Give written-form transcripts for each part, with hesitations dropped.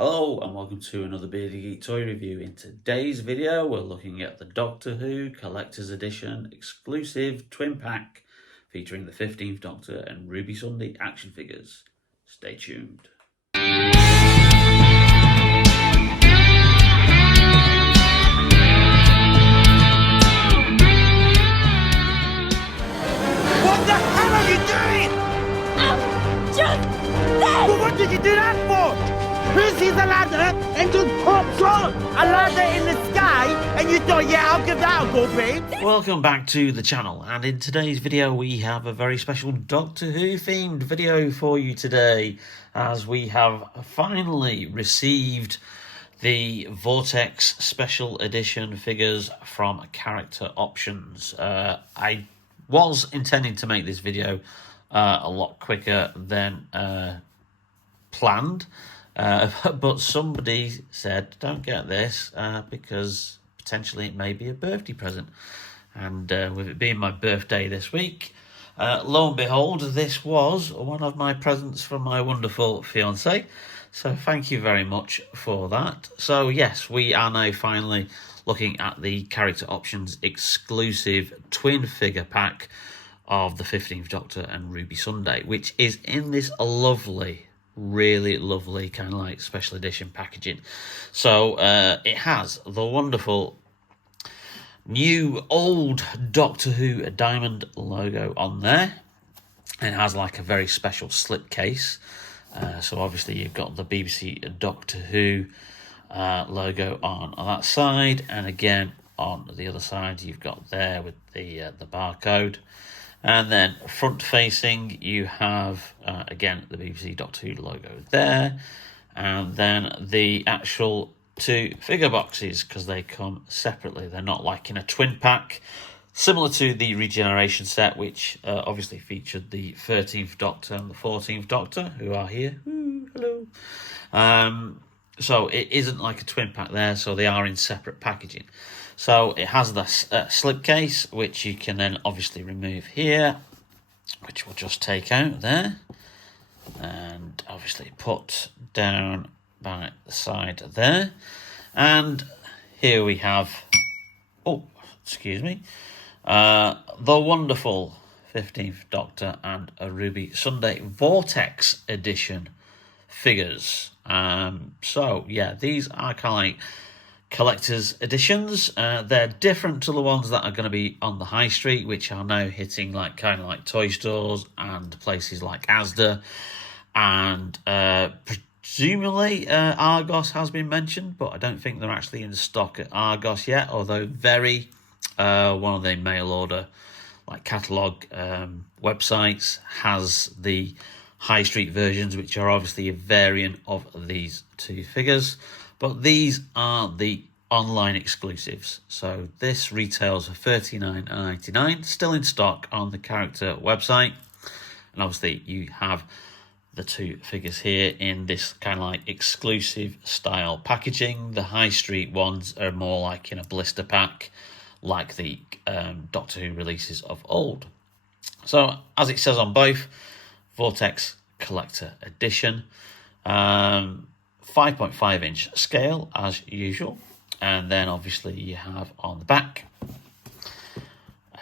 Hello and welcome to another Bearded Geek toy review. In today's video we're looking at the Doctor Who Collector's Edition exclusive twin pack featuring the 15th Doctor and Ruby Sunday action figures. Stay tuned. What the hell are you doing? Just this! Well, what did you do that for? Who sees a ladder and just pops on a ladder in the sky and you thought, yeah, I'll give that a go, babe? Welcome back to the channel, and in today's video we have a very special Doctor Who themed video for you today, as we have finally received the Vortex special edition figures from Character Options. I was intending to make this video a lot quicker than planned, but somebody said don't get this because potentially it may be a birthday present, and with it being my birthday this week, lo and behold, this was one of my presents from my wonderful fiance. So thank you very much for that. So yes, we are now finally looking at the Character Options exclusive twin figure pack of the 15th Doctor and Ruby Sunday, which is in this lovely, really lovely kind of like special edition packaging. So it has the wonderful new old Doctor Who diamond logo on there. It has like a very special slip case. So obviously you've got the BBC Doctor Who logo on that side, and again on the other side you've got there with the barcode. And then front facing you have again the BBC Doctor Who logo there, and then the actual two figure boxes, because they come separately. They're not like in a twin pack, similar to the Regeneration set, which obviously featured the 13th Doctor and the 14th Doctor, who are here. Ooh, hello. So it isn't like a twin pack there, so they are in separate packaging. So it has the slipcase, which you can then obviously remove here, which we'll just take out there, and obviously put down by the side there. And here we have, oh, excuse me, the wonderful 15th Doctor and a Ruby Sunday Vortex edition figures. So yeah, these are kind of like collector's editions. They're different to the ones that are going to be on the high street, which are now hitting like kind of like toy stores and places like Asda, and presumably Argos has been mentioned, but I don't think they're actually in stock at Argos yet, although very one of the mail order like catalogue websites has the high street versions, which are obviously a variant of these two figures. But these are the online exclusives. So this retails for $39.99, still in stock on the Character website. And obviously you have the two figures here in this kind of like exclusive style packaging. The high street ones are more like in a blister pack, like the Doctor Who releases of old. So as it says on both, Vortex Collector Edition. 5.5 inch scale as usual, and then obviously you have on the back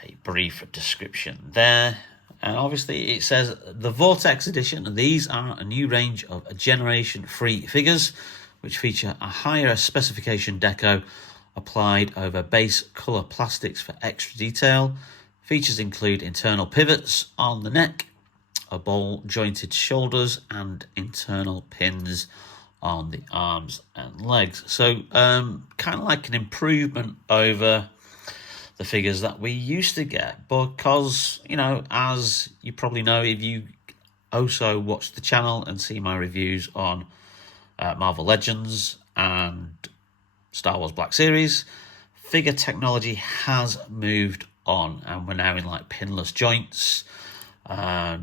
a brief description there, and obviously it says the Vortex edition, and these are a new range of generation free figures which feature a higher specification deco applied over base colour plastics for extra detail. Features include internal pivots on the neck, a ball jointed shoulders, and internal pins on the arms and legs. So kind of like an improvement over the figures that we used to get, because, you know, as you probably know if you also watch the channel and see my reviews on Marvel Legends and Star Wars Black Series, figure technology has moved on, and we're now in like pinless joints,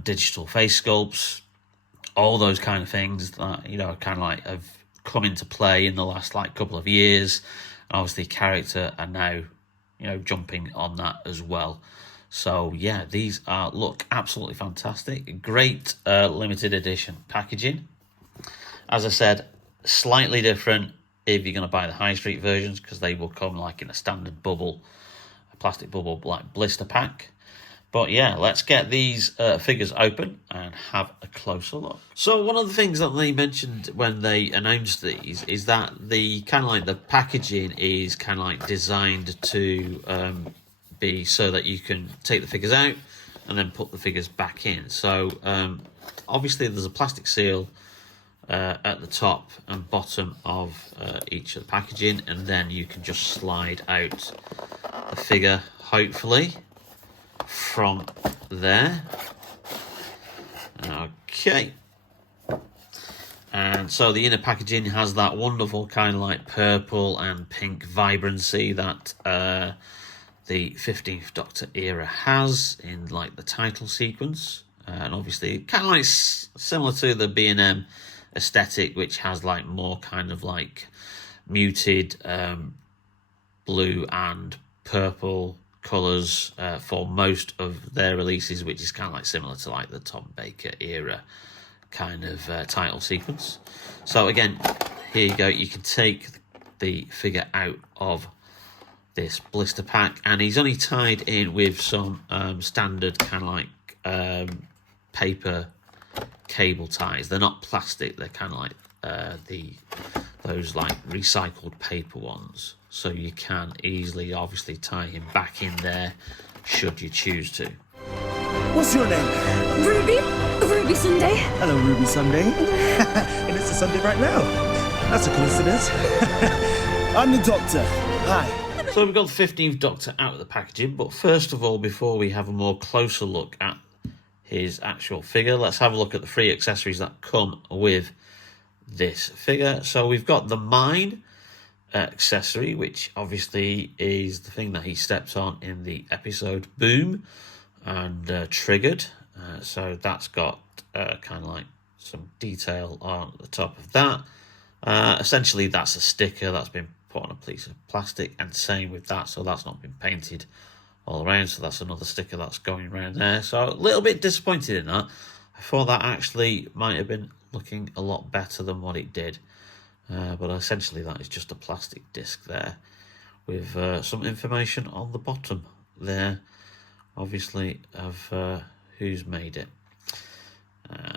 digital face sculpts, all those kind of things that, you know, kind of like have come into play in the last like couple of years. And obviously Character are now, you know, jumping on that as well. So yeah, these look absolutely fantastic. Great limited edition packaging. As I said, Slightly different if you're going to buy the high street versions, because they will come like in a standard bubble, a plastic bubble like blister pack. But yeah, let's get these figures open and have a closer look. So one of the things that they mentioned when they announced these is that the kind of like the packaging is kind of like designed to be so that you can take the figures out and then put the figures back in. So obviously there's a plastic seal at the top and bottom of each of the packaging, and then you can just slide out the figure, hopefully, from there. Okay. And so the inner packaging has that wonderful kind of like purple and pink vibrancy that the 15th Doctor era has in like the title sequence. And obviously kind of like similar to the B&M aesthetic, which has like more kind of like muted blue and purple colours for most of their releases, which is kind of like similar to like the Tom Baker era kind of title sequence. So again, here you go, you can take the figure out of this blister pack, and he's only tied in with some standard kind of like paper cable ties. They're not plastic, they're kind of like those like recycled paper ones, so you can easily obviously tie him back in there should you choose to. What's your name? Ruby Sunday. Hello, Ruby Sunday. And it's a Sunday right now. That's a coincidence. I'm the Doctor. Hi. So we've got the 15th Doctor out of the packaging, but first of all, before we have a more closer look at his actual figure, let's have a look at the free accessories that come with this figure. So we've got the Mine accessory, which obviously is the thing that he steps on in the episode Boom and Triggered. So that's got kind of like some detail on the top of that. Essentially, that's a sticker that's been put on a piece of plastic, and same with that, so that's not been painted all around, so that's another sticker that's going around there. So a little bit disappointed in that. I thought that actually might have been looking a lot better than what it did, but essentially that is just a plastic disc there with some information on the bottom there, obviously, of who's made it.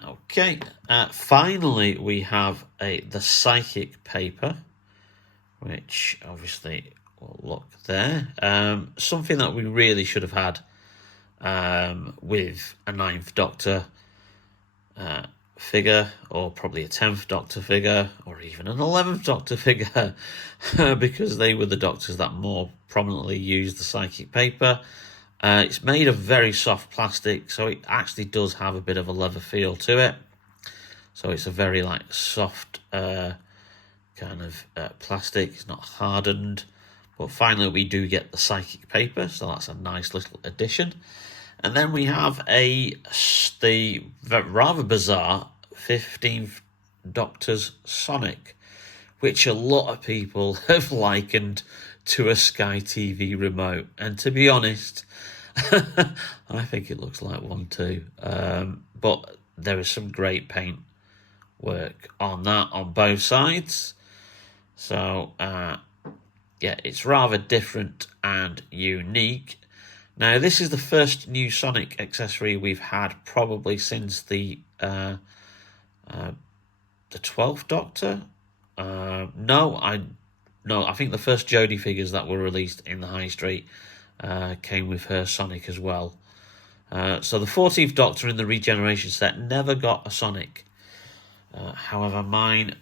Okay, finally we have the psychic paper, which obviously will look there. Something that we really should have had with a 9th Doctor figure, or probably a 10th Doctor figure, or even an 11th Doctor figure, because they were the Doctors that more prominently used the psychic paper. It's made of very soft plastic, so it actually does have a bit of a leather feel to it. So it's a very like soft kind of plastic. It's not hardened. But finally we do get the psychic paper, so that's a nice little addition. And then we have the rather bizarre 15th Doctor's Sonic, which a lot of people have likened to a Sky TV remote. And to be honest, I think it looks like one too. But there is some great paint work on that on both sides. So, yeah, it's rather different and unique. Now, this is the first new Sonic accessory we've had probably since the 12th Doctor. No, I think the first Jodie figures that were released in the High Street came with her Sonic as well. So the 14th Doctor in the Regeneration set never got a Sonic. However, mine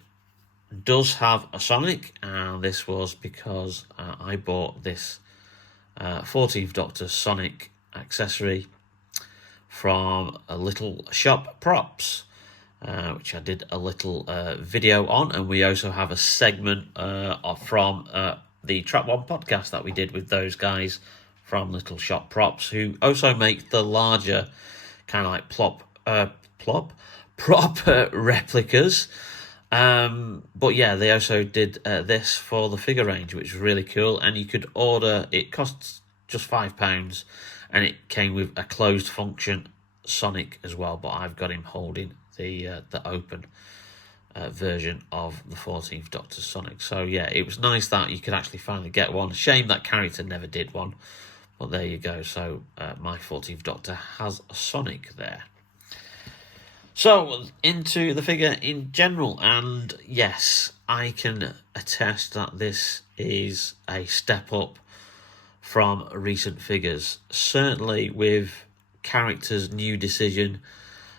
does have a Sonic, and this was because I bought this 14th Doctor Sonic accessory from a little shop Props, which I did a little video on, and we also have a segment from the Trap One podcast that we did with those guys from Little Shop Props, who also make the larger kind of like prop replicas. But yeah, they also did this for the figure range, which is really cool. And you could order, it costs just £5, and it came with a closed function Sonic as well. But I've got him holding the open version of the 14th Doctor Sonic. So yeah, it was nice that you could actually finally get one. Shame that character never did one, but there you go. So my 14th Doctor has a Sonic there. So into the figure in general, and yes, I can attest that this is a step up from recent figures. Certainly with characters' new decision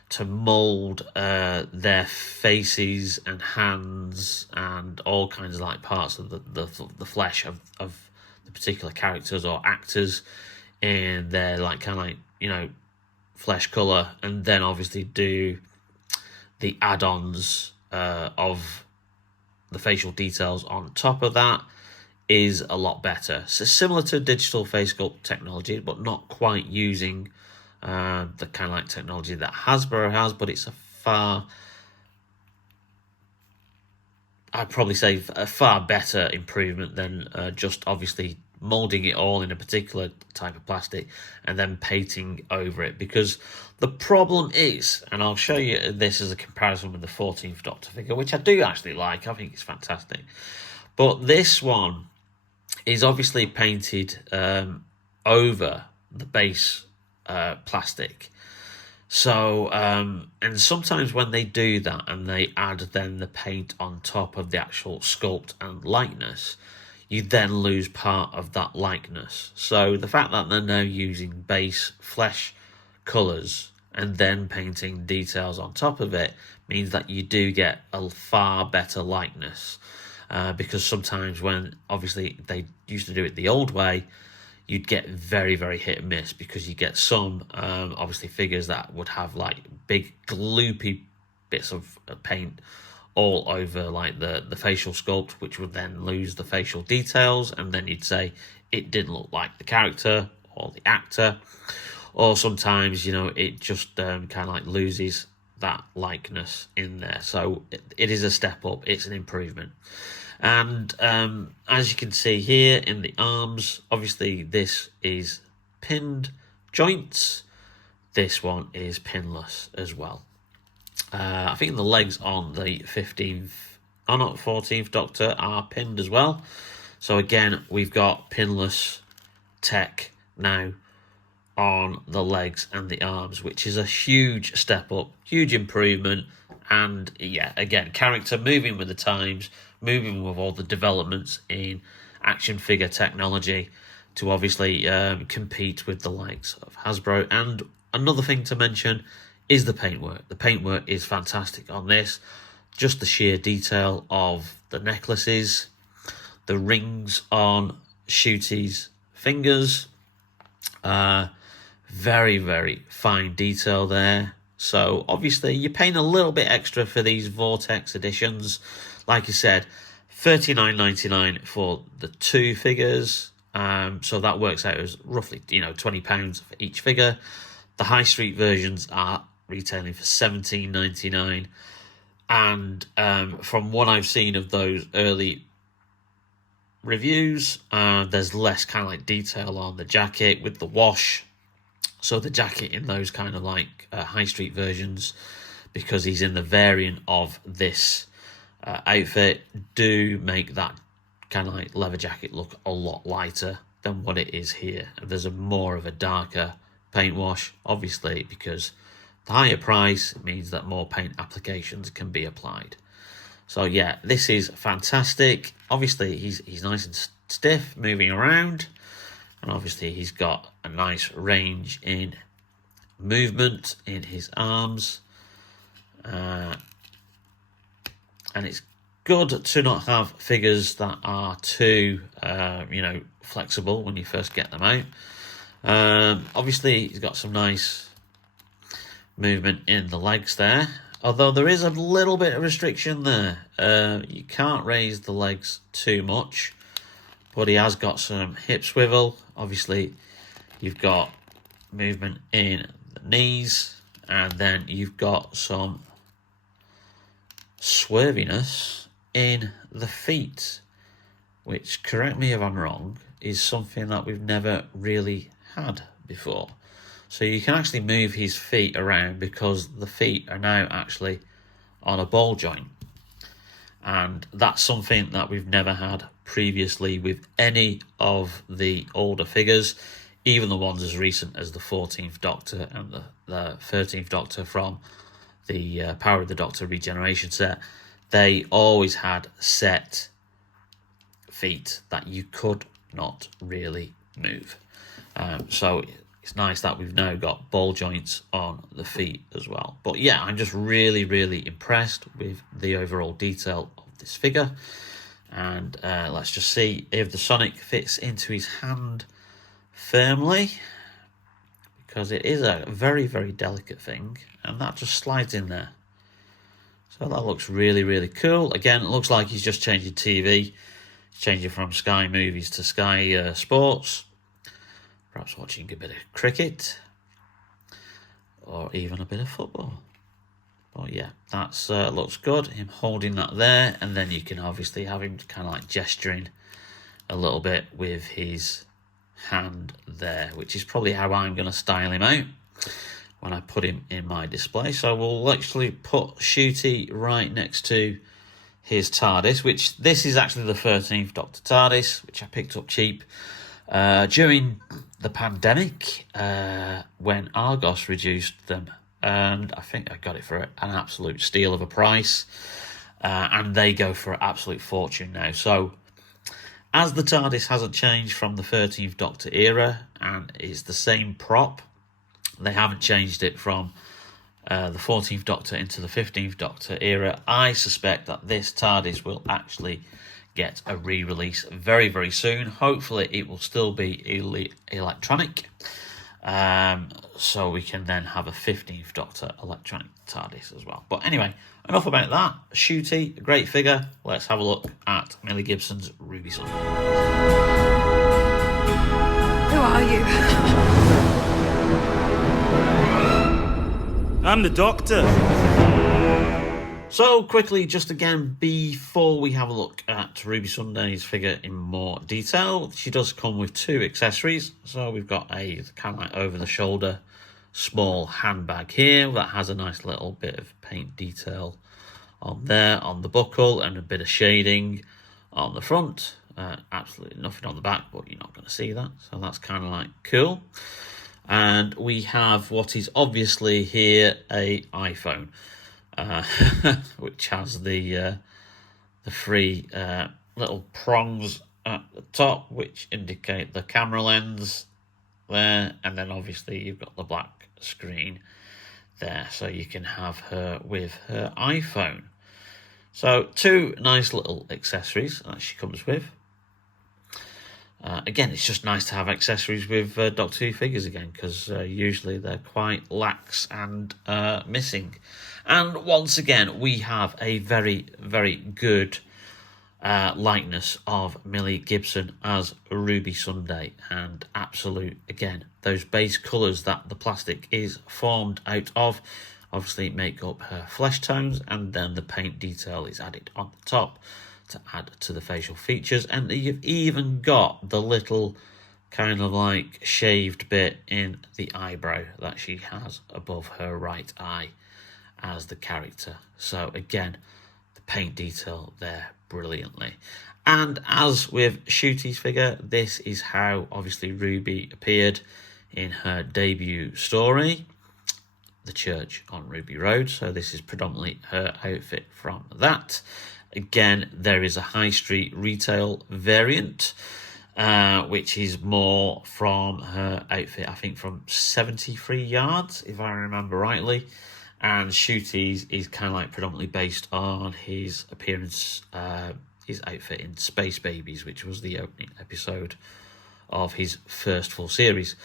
to mould their faces and hands and all kinds of like parts of the flesh of the particular characters or actors in their like kind of like, you know, flesh colour, and then obviously do the add-ons of the facial details on top of that is a lot better. So similar to digital face sculpt technology, but not quite using the kind of like technology that Hasbro has, but it's a far, I'd probably say a far better improvement than just obviously moulding it all in a particular type of plastic and then painting over it. Because the problem is, and I'll show you this as a comparison with the 14th Doctor figure, which I do actually like, I think it's fantastic, but this one is obviously painted over the base plastic. So and sometimes when they do that and they add then the paint on top of the actual sculpt and likeness, you then lose part of that likeness. So the fact that they're now using base flesh colours and then painting details on top of it means that you do get a far better likeness. Because sometimes when obviously they used to do it the old way, you'd get very, very hit and miss, because you get some obviously figures that would have like big gloopy bits of paint all over like the facial sculpt, which would then lose the facial details, and then you'd say it didn't look like the character or the actor. Or sometimes, you know, it just kind of like loses that likeness in there. So it is a step up, it's an improvement. And as you can see here in the arms, obviously this is pinned joints, this one is pinless as well. I think the legs on the 14th Doctor are pinned as well. So again, we've got pinless tech now on the legs and the arms, which is a huge step up, huge improvement. And yeah, again, character moving with the times, moving with all the developments in action figure technology to obviously compete with the likes of Hasbro. And another thing to mention is the paintwork. The paintwork is fantastic on this. Just the sheer detail of the necklaces, the rings on Shooty's fingers, very, very fine detail there. So obviously you're paying a little bit extra for these Vortex editions. Like I said, $39.99 for the two figures. So that works out as roughly, you know, £20 for each figure. The high street versions are retailing for $17.99. And from what I've seen of those early reviews, there's less kind of like detail on the jacket with the wash. So the jacket in those kind of like high street versions, because he's in the variant of this outfit, do make that kind of like leather jacket look a lot lighter than what it is here. There's a more of a darker paint wash, obviously, because the higher price means that more paint applications can be applied. So yeah, this is fantastic. Obviously, he's nice and stiff, moving around. And obviously, he's got a nice range in movement in his arms. And it's good to not have figures that are too, you know, flexible when you first get them out. Obviously, he's got some nice movement in the legs there. Although there is a little bit of restriction there. You can't raise the legs too much. But he has got some hip swivel. Obviously, you've got movement in the knees. And then you've got some swerviness in the feet. Which, correct me if I'm wrong, is something that we've never really had before. So you can actually move his feet around because the feet are now actually on a ball joint. And that's something that we've never had previously with any of the older figures, even the ones as recent as the 14th Doctor and the 13th Doctor from the Power of the Doctor regeneration set. They always had set feet that you could not really move. So it's nice that we've now got ball joints on the feet as well. But yeah, I'm just really, really impressed with the overall detail of this figure. And let's just see if the Sonic fits into his hand firmly, because it is a very, very delicate thing, and that just slides in there. So that looks really, really cool. Again, it looks like he's just changing TV. He's changing from Sky Movies to Sky Sports. Perhaps watching a bit of cricket, or even a bit of football. But yeah, that's looks good. Him holding that there, and then you can obviously have him kind of like gesturing a little bit with his hand there, which is probably how I'm going to style him out when I put him in my display. So we'll actually put Shooty right next to his TARDIS, which this is actually the 13th Doctor TARDIS, which I picked up cheap during the pandemic when Argos reduced them, and I think I got it for an absolute steal of a price, and they go for an absolute fortune now. So as the TARDIS hasn't changed from the 13th Doctor era and is the same prop, they haven't changed it from the 14th Doctor into the 15th Doctor era, I suspect that this TARDIS will actually get a re-release very, very soon. Hopefully it will still be electronic, so we can then have a 15th Doctor electronic TARDIS as well. But anyway, enough about that. Shooty, great figure. Let's have a look at Millie Gibson's Ruby Sun. Who are you? I'm the Doctor. So quickly, just again, before we have a look at Ruby Sunday's figure in more detail, she does come with two accessories. So we've got a kind of like over-the-shoulder small handbag here that has a nice little bit of paint detail on there, on the buckle, and a bit of shading on the front. Absolutely nothing on the back, but you're not going to see that. So that's kind of like cool. And we have what is obviously here a iPhone. Which has the three little prongs at the top, which indicate the camera lens there, and then obviously you've got the black screen there, so you can have her with her iPhone. So two nice little accessories that she comes with. Again, it's just nice to have accessories with Doctor Who figures again, because usually they're quite lax and missing. And once again, we have a very, very good likeness of Millie Gibson as Ruby Sunday. And absolute, again, those base colours that the plastic is formed out of obviously make up her flesh tones, and then the paint detail is added on the top to add to the facial features. And you've even got the little kind of like shaved bit in the eyebrow that she has above her right eye as the character. So again, the paint detail there brilliantly. And as with Shooty's figure, this is how obviously Ruby appeared in her debut story, The Church on Ruby Road. So this is predominantly her outfit from that. Again, there is a high street retail variant, which is more from her outfit, I think from 73 yards, if I remember rightly. And Shooty's is kind of like predominantly based on his appearance, his outfit in Space Babies, which was the opening episode of his first full series.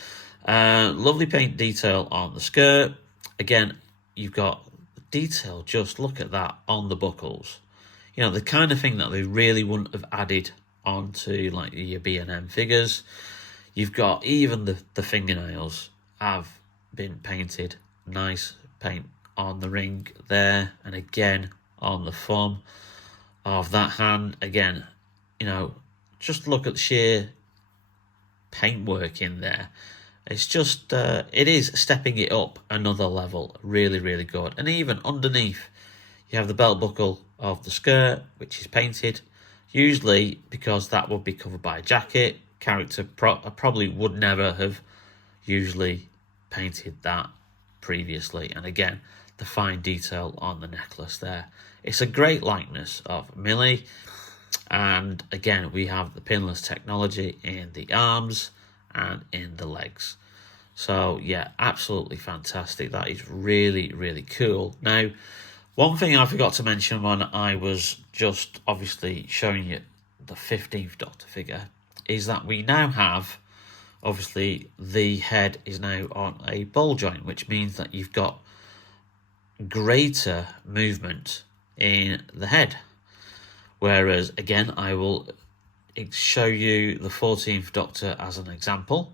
Lovely paint detail on the skirt. Again, you've got detail, just look at that on the buckles. You know, the kind of thing that they really wouldn't have added onto like your B&M figures. You've got even the fingernails have been painted. Nice paint on the ring there, and again on the thumb of that hand. Again, you know, just look at the sheer paintwork in there. It's just, it is stepping it up another level. Really, really good. And even underneath, You have the belt buckle of the skirt, which is painted. Usually, because that would be covered by a jacket, character probably would never have usually painted that previously. And again, the fine detail on the necklace there. It's a great likeness of Millie. And again, we have the pinless technology in the arms and in the legs. So yeah, absolutely fantastic. That is really, really cool. Now, one thing I forgot to mention when I was just obviously showing you the 15th Doctor figure is that we now have, obviously, the head is now on a ball joint, which means that you've got greater movement in the head. Whereas, again, I will show you the 14th Doctor as an example.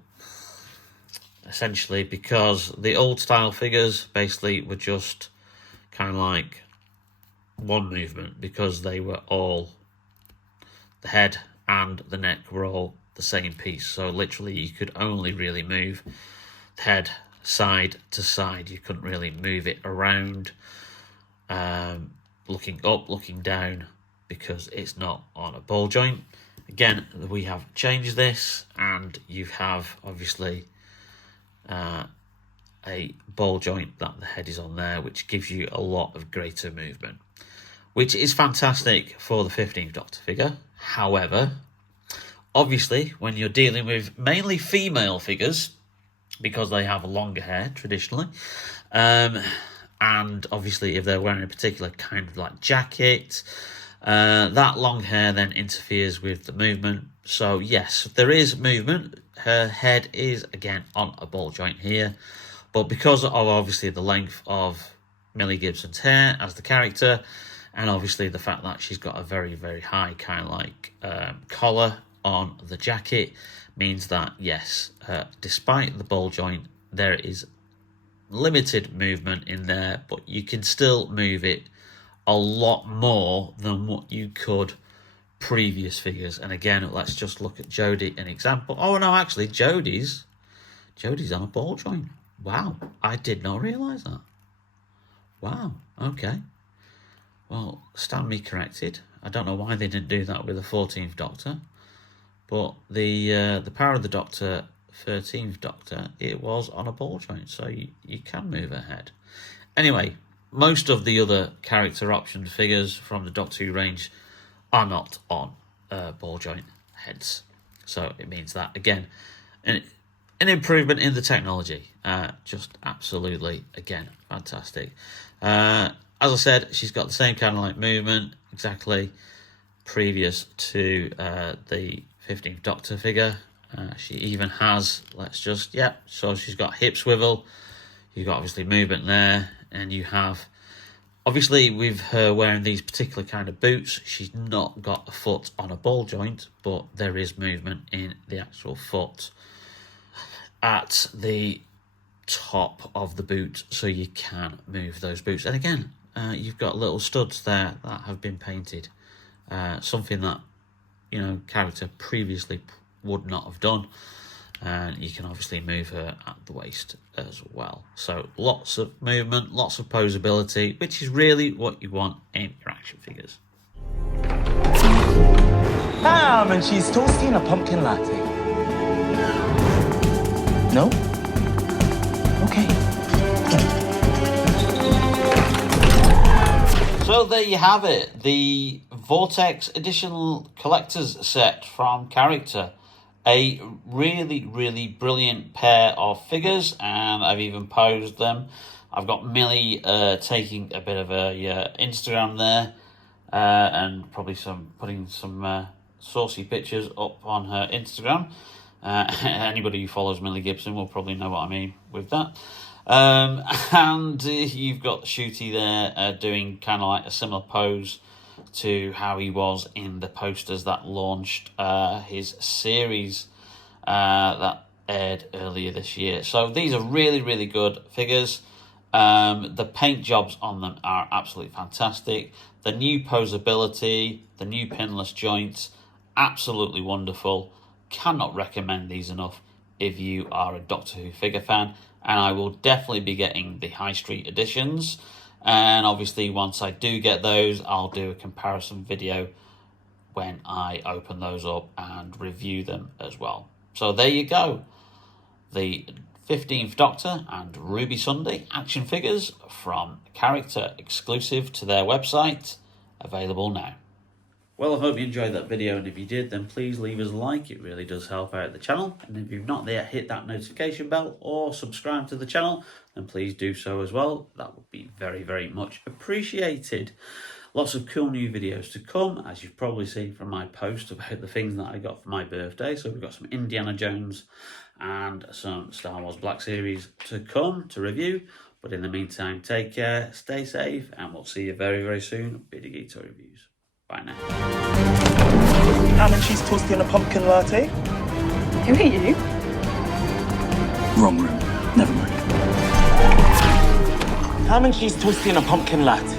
Essentially, because the old style figures basically were just kind of like one movement, because they were all, the head and the neck were all the same piece. So literally you could only really move the head side to side. You couldn't really move it around, looking up, looking down, because it's not on a ball joint. Again, we have changed this, and you have obviously a ball joint that the head is on there, which gives you a lot of greater movement, which is fantastic for the 15th Doctor figure. However, obviously, when you're dealing with mainly female figures, because they have longer hair traditionally, and obviously if they're wearing a particular kind of like jacket, that long hair then interferes with the movement. So yes, there is movement. Her head is again on a ball joint here, but because of obviously the length of Millie Gibson's hair as the character, and obviously the fact that she's got a very, very high kind of like collar on the jacket, means that yes, despite the ball joint, there is limited movement in there, but you can still move it a lot more than what you could previous figures. And again, let's just look at Jodie, an example. Oh no, actually Jodie's on a ball joint. Wow, I did not realise that. Wow, okay. Well, stand me corrected. I don't know why they didn't do that with the 14th Doctor, but the Power of the Doctor 13th Doctor, it was on a ball joint, so you can move her head. Anyway, most of the other character option figures from the Doctor Who range are not on ball joint heads. So it means that, again, an improvement in the technology. Just absolutely, again, fantastic. As I said, she's got the same kind of like movement exactly previous to the 15th Doctor figure. She even has, so she's got hip swivel. You've got obviously movement there, and you have, obviously with her wearing these particular kind of boots, she's not got a foot on a ball joint, but there is movement in the actual foot at the top of the boot, so you can move those boots. And again, you've got little studs there that have been painted, something that, you know, character previously would not have done. And you can obviously move her at the waist as well. So lots of movement, lots of posability, which is really what you want in your action figures. Ham and cheese toasty and a pumpkin latte. No? Okay. So there you have it, the Vortex Edition Collector's Set from Character. A really, really brilliant pair of figures, and I've even posed them. I've got Millie taking a bit of a Instagram there, and probably putting some saucy pictures up on her Instagram. Anybody who follows Millie Gibson will probably know what I mean with that. And you've got Shooty there doing kind of like a similar pose to how he was in the posters that launched his series that aired earlier this year. So these are really, really good figures. The paint jobs on them are absolutely fantastic. The new posability, the new pinless joints, absolutely wonderful. Cannot recommend these enough if you are a Doctor Who figure fan. And I will definitely be getting the High Street editions And obviously once I do get those, I'll do a comparison video when I open those up and review them as well. So there you go. The 15th Doctor and Ruby Sunday action figures from Character, exclusive to their website, available now. Well, I hope you enjoyed that video, and if you did, then please leave us a like. It really does help out the channel. And if you've not yet hit that notification bell or subscribe to the channel, then please do so as well. That would be very, very much appreciated. Lots of cool new videos to come, as you've probably seen from my post about the things that I got for my birthday. So we've got some Indiana Jones and some Star Wars Black Series to come to review. But in the meantime, take care, stay safe, and we'll see you very, very soon at Bearded Geek Toy Reviews. Bye now. Ham and cheese toasty and a pumpkin latte. Who are you? Wrong room. Never mind. Ham and cheese toasty and a pumpkin latte.